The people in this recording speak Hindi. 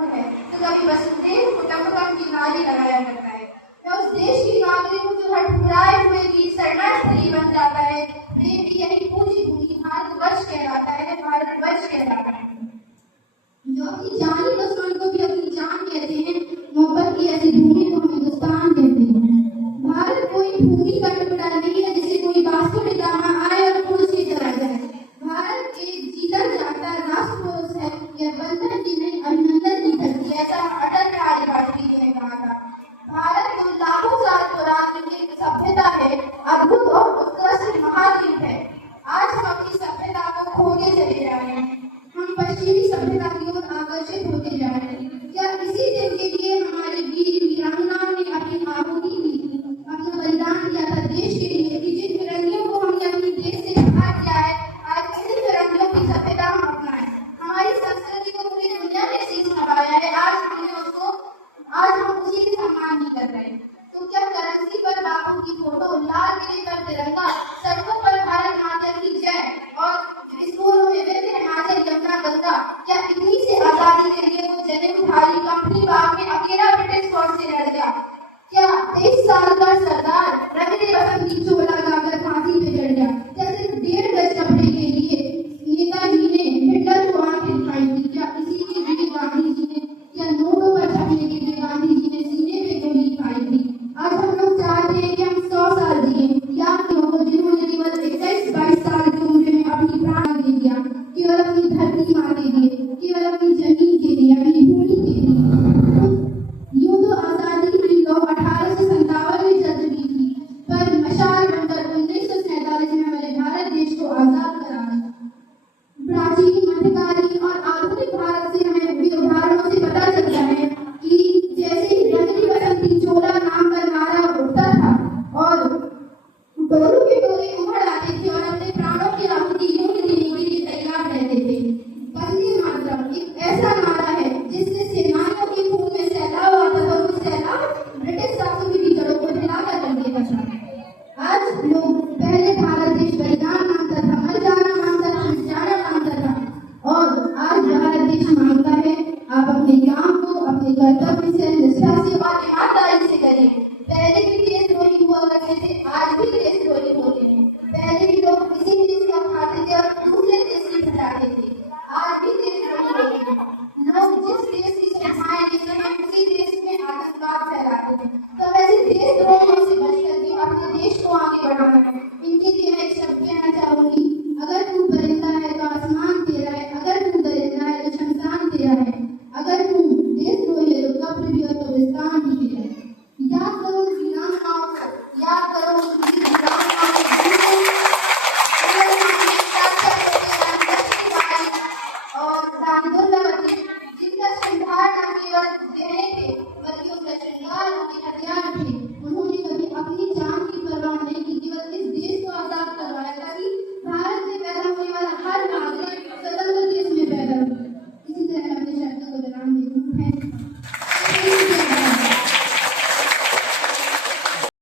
महत्वपूर्ण है। तो कवि वसुदेव कुटुंबकम की नारी लगाया करता है। मैं उस देश की नागरिक हूँ जो हर ठुकराए हुए की शरणार्थी बन जाता है। प्रेम की यही पूजी भूमि भारतवर्ष कहलाता है, भारतवर्ष कहलाता है। जो अपनी जानी दुश्मन को भी अपनी जान कहते हैं। मोहब्बत की ऐसी भूमि को हम हिंदुस्तान कहते हैं। भारत कोई भूमि का टुकड़ा नहीं है